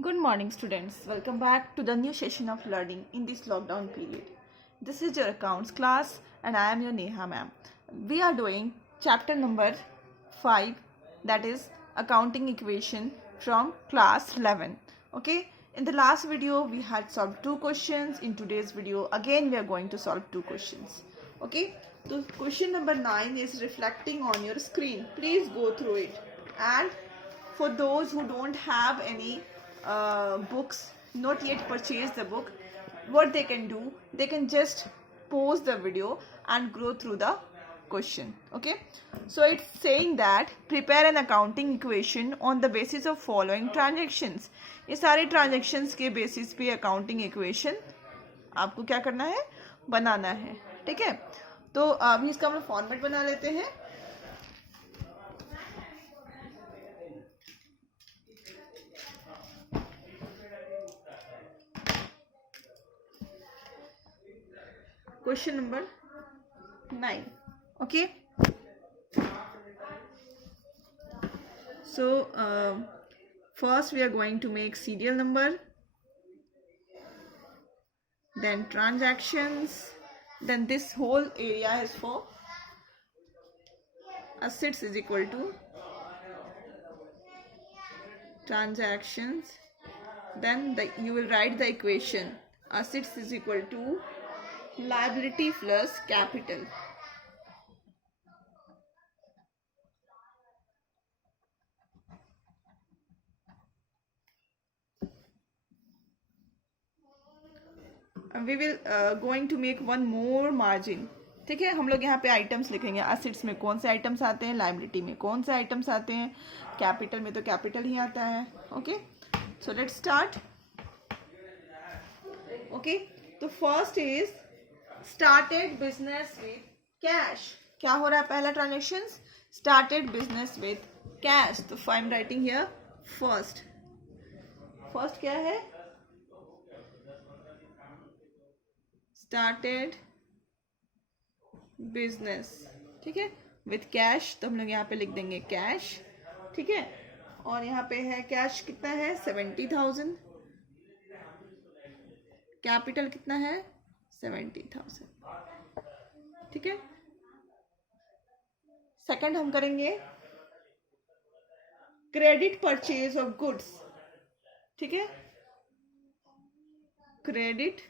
Good morning, students. Welcome back to the new session of learning in this lockdown period. This is your accounts class, and I am your Neha ma'am. We are doing chapter number 5, that is accounting equation from class 11. Okay, in the last video we had solved 2 questions. In today's video again we are going to solve 2 questions. Okay, so question number 9 is reflecting on your screen. Please go through it, and for those who don't have any books, not yet purchased the book, what they can do, they can just pause the video and go through the question. Okay, so it's saying that prepare an accounting equation on the basis of following transactions. ये सारे transactions के basis पे accounting equation आपको क्या करना है, बनाना है. ठीक है, तो अभी इसका हम लोग फॉर्मेट बना लेते हैं. Question number 9. Okay, so first we are going to make serial number, then transactions, then this whole area is for assets is equal to transactions, then you will write the equation assets is equal to liability plus capital. And we will going to make one more margin. ठीक है, हम लोग यहाँ पे items लिखेंगे. Assets में कौन से आइटम्स आते हैं, लाइबिलिटी में कौन से आइटम्स आते हैं, कैपिटल में तो कैपिटल ही आता है. Okay, so let's start. Okay, तो first is started business with cash. क्या हो रहा है, पहला transaction started business with cash. तो I am writing here first. First क्या है, स्टार्टेड बिजनेस. ठीक है, विथ कैश, तो हम लोग यहाँ पे लिख देंगे कैश. ठीक है, और यहाँ पे है कैश कितना है 70,000, कैपिटल कितना है 70,000. ठीक है, सेकंड हम करेंगे क्रेडिट परचेज ऑफ गुड्स. ठीक है, credit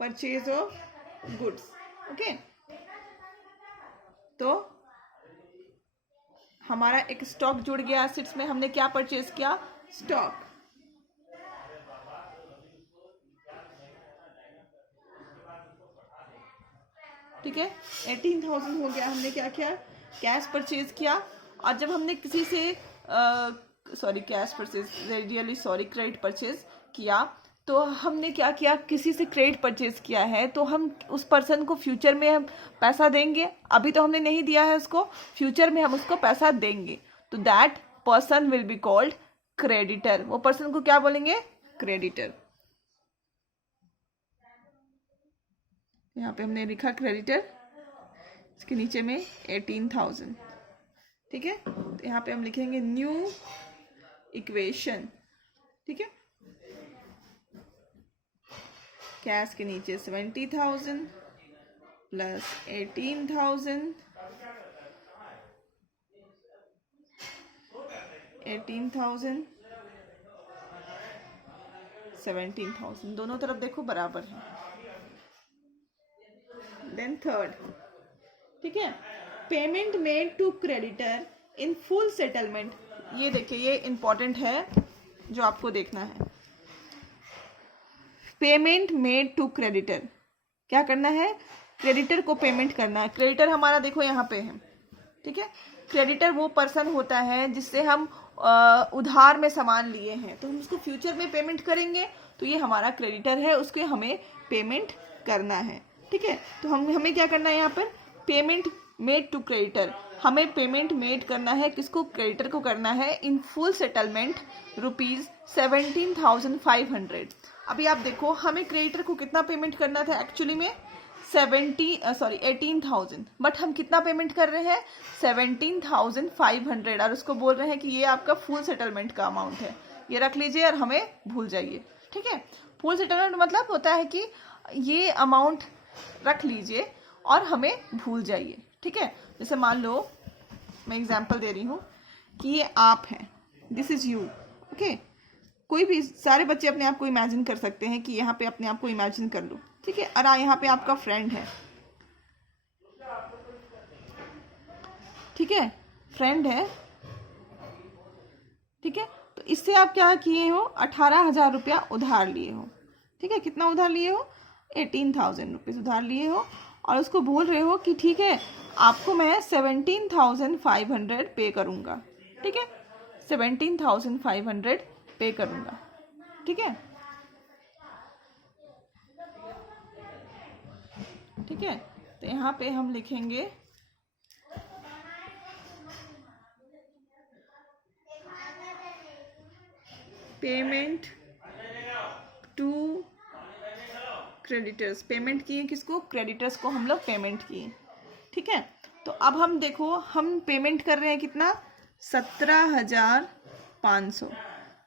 purchase of goods. Okay, तो हमारा एक स्टॉक जुड़ गया एसेट्स में. हमने क्या परचेज किया, स्टॉक. ठीक है, 18,000 हो गया. हमने क्या किया, कैश परचेज किया. और जब हमने किसी से cash purchase, really sorry, credit purchase किया, तो हमने क्या किया, किसी से क्रेडिट परचेज किया है तो हम उस पर्सन को फ्यूचर में हम पैसा देंगे. अभी तो हमने नहीं दिया है उसको, फ्यूचर में हम उसको पैसा देंगे. तो that person will be called creditor. वो पर्सन को क्या बोलेंगे, क्रेडिटर. यहाँ पे हमने लिखा क्रेडिटर, इसके नीचे में 18,000. ठीक है, तो यहाँ पे हम लिखेंगे न्यू इक्वेशन. ठीक है, कैश के नीचे 70,000 प्लस 18,000, 17,000, दोनों तरफ देखो बराबर है. Then third. ठीक है, payment made to creditor in full settlement. ये देखिए, ये इंपॉर्टेंट है जो आपको देखना है. पेमेंट मेड टू क्रेडिटर, क्या करना है, क्रेडिटर को पेमेंट करना है. क्रेडिटर हमारा देखो यहाँ पे है. ठीक है, क्रेडिटर वो पर्सन होता है जिससे हम उधार में सामान लिए हैं, तो हम उसको फ्यूचर में पेमेंट करेंगे, तो ये हमारा क्रेडिटर है, उसको हमें पेमेंट करना है. ठीक है, तो हमें क्या करना है, यहाँ पर पेमेंट मेड टू क्रेडिटर. हमें पेमेंट मेड करना है, किसको, क्रेडिटर को करना है, इन फुल सेटलमेंट ₹17,500. अभी आप देखो, हमें क्रेडिटर को कितना पेमेंट करना था, एक्चुअली में 18,000, बट हम कितना पेमेंट कर रहे हैं 17,500, और उसको बोल रहे हैं कि ये आपका फुल सेटलमेंट का अमाउंट है, ये रख लीजिए और हमें भूल जाइए। ठीक है, फुल सेटलमेंट मतलब होता है कि ये अमाउंट रख लीजिए और हमें भूल जाइए। ठीक है, जैसे मान लो मैं एग्जांपल दे रही हूँ कि ये आप हैं, दिस इज यू। ओके, कोई भी सारे बच्चे अपने आप को इमेजिन कर सकते हैं कि यहाँ पे अपने आप को इमेजिन कर लो। ठीक है, और यहाँ पे आपका फ्रेंड है। ठीक है, फ्रेंड है। ठीक है, तो इससे आप क्या किए हो 18,000 रुपया उधार लिए हो। ठीक है, कितना उधार लिए हो 18,000 रुपीज उधार लिए हो, और उसको बोल रहे हो कि ठीक है आपको मैं 17,500 पे करूँगा। ठीक है, 17,500 पे करूँगा। ठीक है, ठीक है, तो यहाँ पे हम लिखेंगे पेमेंट टू क्रेडिटर्स। पेमेंट किए किसको, क्रेडिटर्स को हम लोग पेमेंट किए। ठीक है, तो अब हम देखो हम पेमेंट कर रहे हैं कितना 17,500,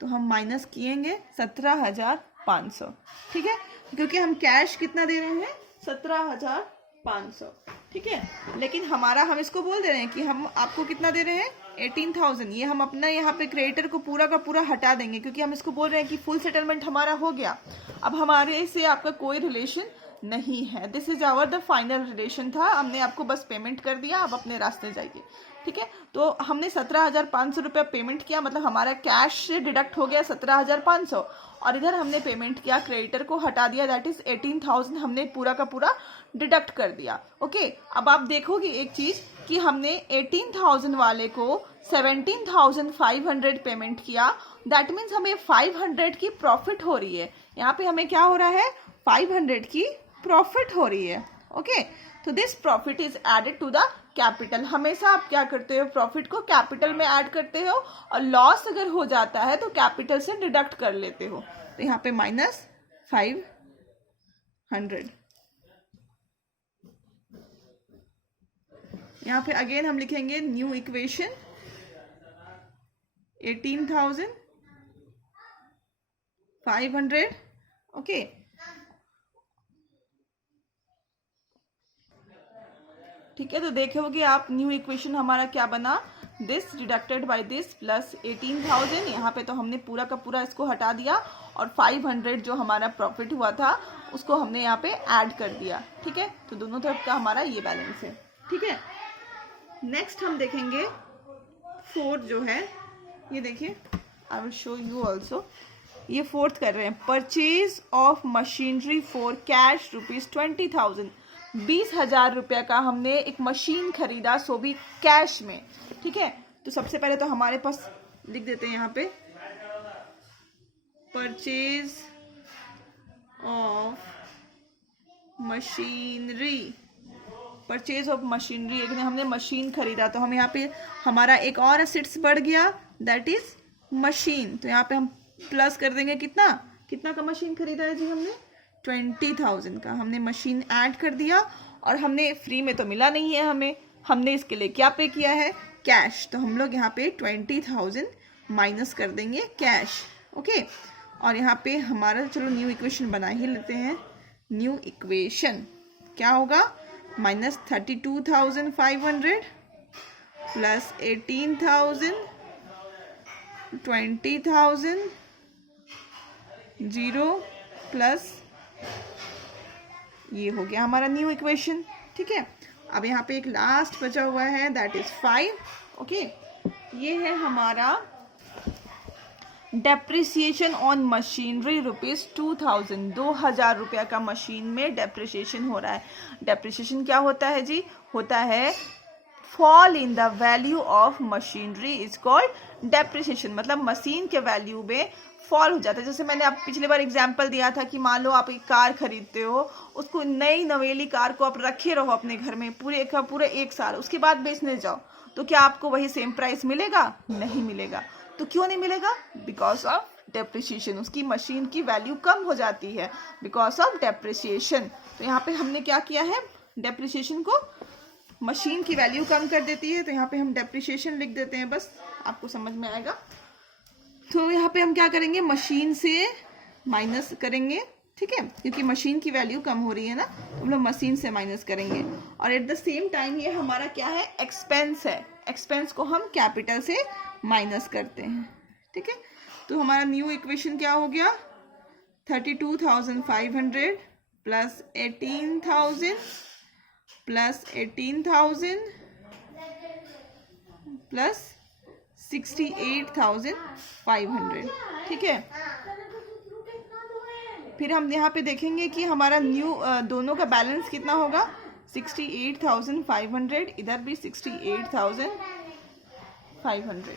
तो हम माइनस किएंगे 17,500। ठीक है, क्योंकि हम कैश कितना दे रहे हैं 17,500। ठीक है, लेकिन हम इसको बोल दे रहे हैं कि हम आपको कितना दे रहे हैं 18,000। ये हम अपना यहाँ पे क्रेडिटर को पूरा का पूरा हटा देंगे, क्योंकि हम इसको बोल रहे हैं कि फुल सेटलमेंट हमारा हो गया, अब हमारे से आपका कोई रिलेशन नहीं है। This is our the final relation था, हमने आपको बस पेमेंट कर दिया, अब अपने रास्ते जाइए। ठीक है, तो हमने 17,500 रुपया पेमेंट किया, मतलब हमारा कैश से डिडक्ट हो गया 17,500, और इधर हमने पेमेंट किया, क्रेडिटर को हटा दिया, दैट इज 18,000 हमने पूरा का पूरा डिडक्ट कर दिया। ओके, अब आप देखोगे एक चीज कि हमने 18,000 वाले को 17,500 पेमेंट किया, दैट मीन्स हमें 500 की प्रॉफिट हो रही है। यहाँ पे हमें क्या हो रहा है 500 की प्रॉफिट हो रही है। ओके, तो this profit is added to the capital. हमेशा आप क्या करते हो, प्रॉफिट को कैपिटल में ऐड करते हो, और लॉस अगर हो जाता है तो कैपिटल से डिडक्ट कर लेते हो। तो यहाँ पे -500। यहाँ पे अगेन हम लिखेंगे न्यू इक्वेशन 18,500। ओके, ठीक है, तो देखोगे आप न्यू इक्वेशन हमारा क्या बना, this deducted by this plus 18,000। यहाँ पे तो हमने पूरा का पूरा इसको हटा दिया, और 500 जो हमारा प्रॉफिट हुआ था उसको हमने यहाँ पे ऐड कर दिया। ठीक है, तो दोनों तरफ का हमारा ये बैलेंस है। ठीक है, नेक्स्ट हम देखेंगे फोर्थ जो है, ये देखिए I will show you also. ये फोर्थ कर रहे हैं, purchase of machinery for cash ₹20,000। 20,000 रुपया का हमने एक मशीन खरीदा, सो भी कैश में। ठीक है, तो सबसे पहले तो हमारे पास लिख देते हैं यहाँ पे purchase of machinery. Purchase of machinery, एक हमने मशीन खरीदा, तो हम यहाँ पे हमारा एक और असेट्स बढ़ गया, दैट इज मशीन। तो यहाँ पे हम प्लस कर देंगे कितना कितना का मशीन खरीदा है जी हमने 20,000 का हमने मशीन ऐड कर दिया, और हमने फ्री में तो मिला नहीं है हमें, हमने इसके लिए क्या पे किया है कैश। तो हम लोग यहाँ पे 20,000 माइनस कर देंगे कैश। ओके, और यहाँ पे हमारा चलो न्यू इक्वेशन बना ही लेते हैं। न्यू इक्वेशन क्या होगा -32,500 प्लस 18,000 20,000 0 प्लस ये हो गया हमारा न्यू इक्वेशन। ठीक है, अब यहाँ पे एक लास्ट बचा हुआ है, दैट इज 5। ओके, ये है हमारा डेप्रिसिएशन ऑन मशीनरी ₹2,000। 2,000 रुपया का मशीन में डेप्रिसिएशन हो रहा है। डेप्रिसिएशन क्या होता है जी, होता है fall in the value of machinery is called depreciation, मतलब मशीन के वैल्यू में फॉल हो जाता है। जैसे मैंने आप पिछली बार एग्जांपल दिया था कि मान लो आप एक कार खरीदते हो, उसको नई नवेली कार को आप रखे रहो अपने घर में पूरे का पूरे 1 साल, उसके बाद बेचने जाओ तो क्या आपको वही सेम प्राइस मिलेगा? नहीं मिलेगा। तो क्यों नहीं मिलेगा? बिकॉज ऑफ डेप्रिसिएशन, उसकी मशीन की वैल्यू कम हो जाती है बिकॉज ऑफ डेप्रिसिएशन। तो यहाँ पे हमने क्या किया है, डेप्रिसिएशन को मशीन की वैल्यू कम कर देती है, तो यहाँ पे हम डेप्रिसिएशन लिख देते हैं, बस आपको समझ में आएगा। तो यहाँ पे हम क्या करेंगे, मशीन से माइनस करेंगे, ठीक है, क्योंकि मशीन की वैल्यू कम हो रही है ना, तो हम लोग मशीन से माइनस करेंगे। और एट द सेम टाइम ये हमारा क्या है, एक्सपेंस है, एक्सपेंस को हम कैपिटल से माइनस करते हैं, ठीक है। तो हमारा न्यू इक्वेशन क्या हो गया, 32,500 प्लस 18,000 प्लस 18,000 प्लस 68,500, ठीक है। फिर हम यहाँ पे देखेंगे कि हमारा न्यू दोनों का बैलेंस कितना होगा, 68,500, इधर भी 68,500,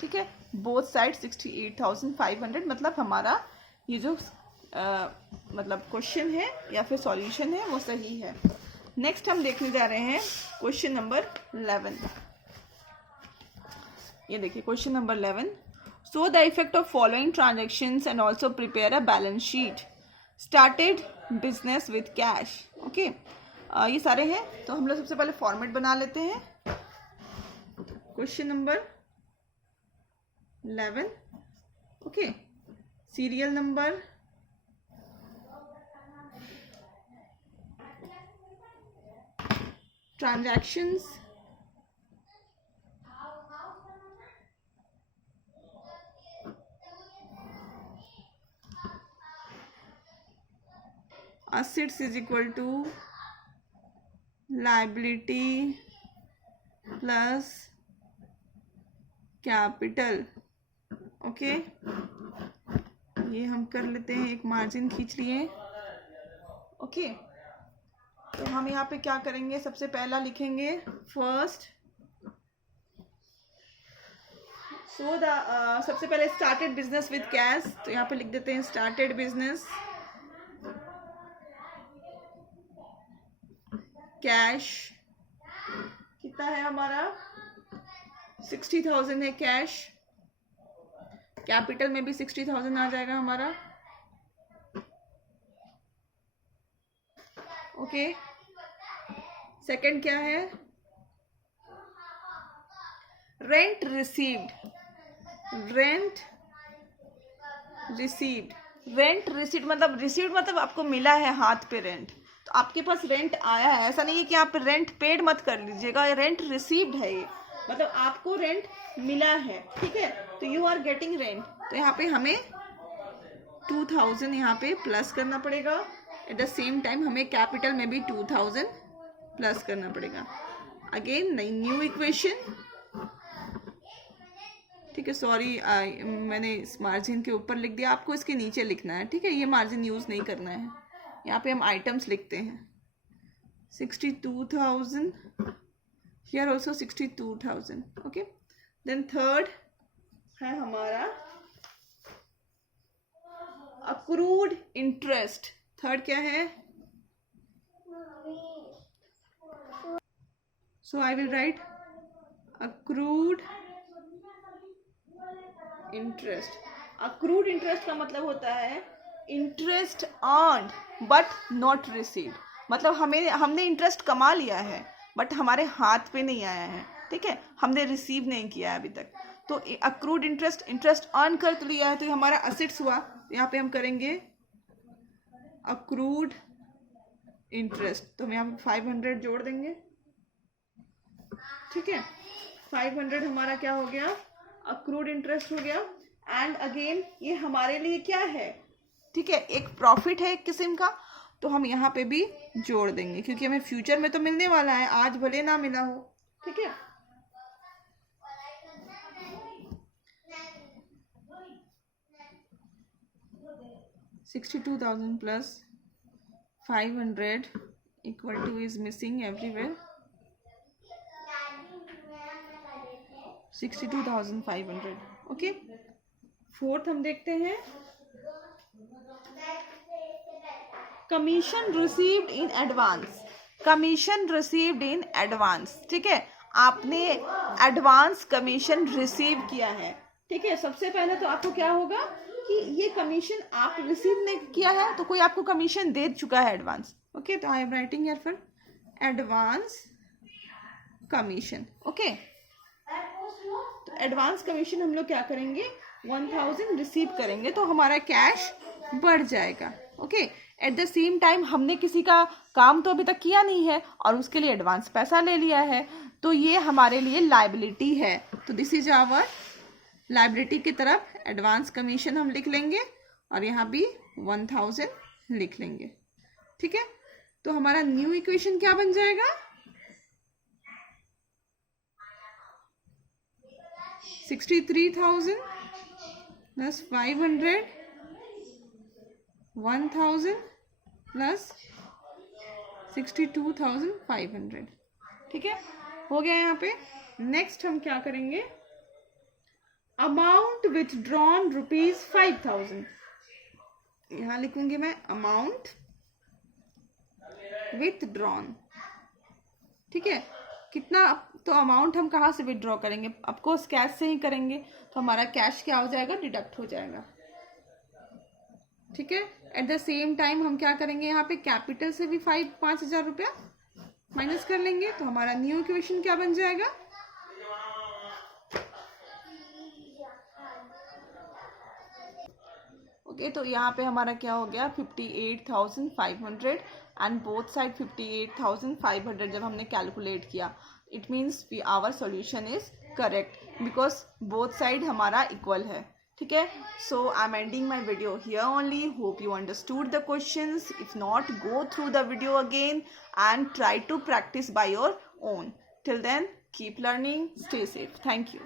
ठीक है, बोथ साइड 68,500, मतलब हमारा ये जो मतलब क्वेश्चन है या फिर सॉल्यूशन है वो सही है। नेक्स्ट हम देखने जा रहे हैं क्वेश्चन नंबर 11। ये देखिए question number 11, so the effect of following transactions and also prepare a balance sheet, started business with cash. Okay, ये सारे हैं, तो हम लोग सबसे पहले फॉर्मेट बना लेते हैं। Question number 11, okay, serial number, transactions, assets is equal to liability plus capital। Okay, ये हम कर लेते हैं, एक मार्जिन खींच लिए। ओके, तो हम यहाँ पे क्या करेंगे, सबसे पहला लिखेंगे फर्स्ट, सो द सबसे पहले स्टार्टेड बिजनेस विद कैश, तो यहाँ पे लिख देते हैं स्टार्टेड बिजनेस कैश, कितना है हमारा, 60,000 है कैश, कैपिटल में भी 60,000 आ जाएगा हमारा। ओके, सेकंड क्या है, rent received, rent received, rent received मतलब रिसीव्ड मतलब आपको मिला है हाथ पे रेंट, तो आपके पास रेंट आया है, ऐसा नहीं है कि आप रेंट पेड मत कर लीजिएगा, रेंट रिसीव्ड है ये, मतलब आपको रेंट मिला है, ठीक है, तो यू आर गेटिंग रेंट। तो यहाँ पे हमें 2,000 यहाँ पे प्लस करना पड़ेगा, एट द सेम टाइम हमें कैपिटल में भी 2,000 प्लस करना पड़ेगा। अगेन नई न्यू इक्वेशन, ठीक है, सॉरी मैंने इस मार्जिन के ऊपर लिख दिया, आपको इसके नीचे लिखना है, ठीक है, ये मार्जिन यूज़ नहीं करना है। यहाँ पे हम आइटम्स लिखते हैं, 62,000, here also 62,000, okay. Then third है हमारा अक्रूड इंटरेस्ट, थर्ड क्या है, so I will write accrued interest. Accrued interest का मतलब होता है interest earned but not received, मतलब हमने इंटरेस्ट कमा लिया है बट हमारे हाथ पे नहीं आया है, ठीक है, हमने रिसीव नहीं किया है अभी तक। तो अक्रूड इंटरेस्ट, इंटरेस्ट अर्न कर तो लिया है, तो ये हमारा असेट्स हुआ, तो यहाँ पे हम करेंगे अक्रूड इंटरेस्ट, तो हम यहाँ पे 500 जोड़ देंगे, ठीक है, 500 हमारा क्या हो गया, अक्रूड इंटरेस्ट हो गया। एंड अगेन ये हमारे लिए क्या है, ठीक है, एक प्रॉफिट है एक किस्म का, तो हम यहाँ पे भी जोड़ देंगे क्योंकि हमें फ्यूचर में तो मिलने वाला है, आज भले ना मिला हो, ठीक है। $62,000 plus 500 equal to is missing everywhere, 62,500, okay. Fourth हम देखते हैं commission received in advance, commission received in advance, ठीक है, आपने एडवांस कमीशन रिसीव किया है, ठीक है, सबसे पहले तो आपको क्या होगा कि ये कमीशन आप रिसीव नहीं किया है तो कोई आपको कमीशन दे चुका है एडवांस. ओके, तो I am writing here for advance commission. Okay, तो एडवांस कमीशन हम लोग क्या करेंगे, 1000 रिसीव करेंगे तो हमारा कैश बढ़ जाएगा. Okay, at the same time हमने किसी का काम तो अभी तक किया नहीं है और उसके लिए एडवांस पैसा ले लिया है, तो ये हमारे लिए लायबिलिटी है. तो दिस इज आवर लायबिलिटी की तरफ एडवांस कमीशन हम लिख लेंगे और यहाँ भी 1000 लिख लेंगे. ठीक है, तो हमारा न्यू इक्वेशन क्या बन जाएगा, 63,000 प्लस 500 1000 प्लस 62,500. ठीक है, हो गया यहाँ पे. नेक्स्ट हम क्या करेंगे, अमाउंट विथड्रॉन ₹5,000. यहाँ लिखूंगी मैं अमाउंट विथड्रॉन. ठीक है, कितना, तो अमाउंट हम कहाँ से विथड्रॉ करेंगे, ऑफकोर्स कैश से ही करेंगे, तो हमारा कैश क्या हो जाएगा, डिडक्ट हो जाएगा. ठीक है, एट द सेम टाइम हम क्या करेंगे, यहाँ पे कैपिटल से भी 5,000 रुपया माइनस कर लेंगे, तो हमारा न्यू इक्वेशन क्या बन जाएगा, ओके. तो यहाँ पे हमारा क्या हो गया, 58,500 एंड बोथ साइड 58,500 जब हमने कैलकुलेट किया, it means our solution is correct because both side हमारा इक्वल है. ठीक है, so I am ending my video here only. Hope you understood the questions. If not, go through the video again and try to practice by your own. Till then, keep learning, stay safe. Thank you.